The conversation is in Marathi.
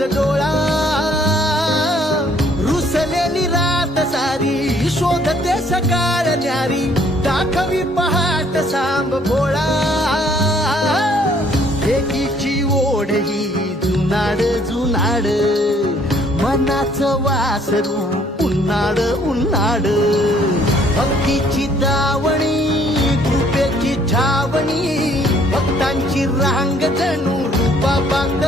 आज डोळा रुसलेली रात सारी शोधते सकाळ न्यारी दाखवी पहाट सांब भोळा एकीची ओढ ही जुनाड जुनाड मनाचं वासरू उन्हाड उन्हाड भक्तीची दावणी कृपेची छावणी भक्तांची रांग जणू रूपा बांध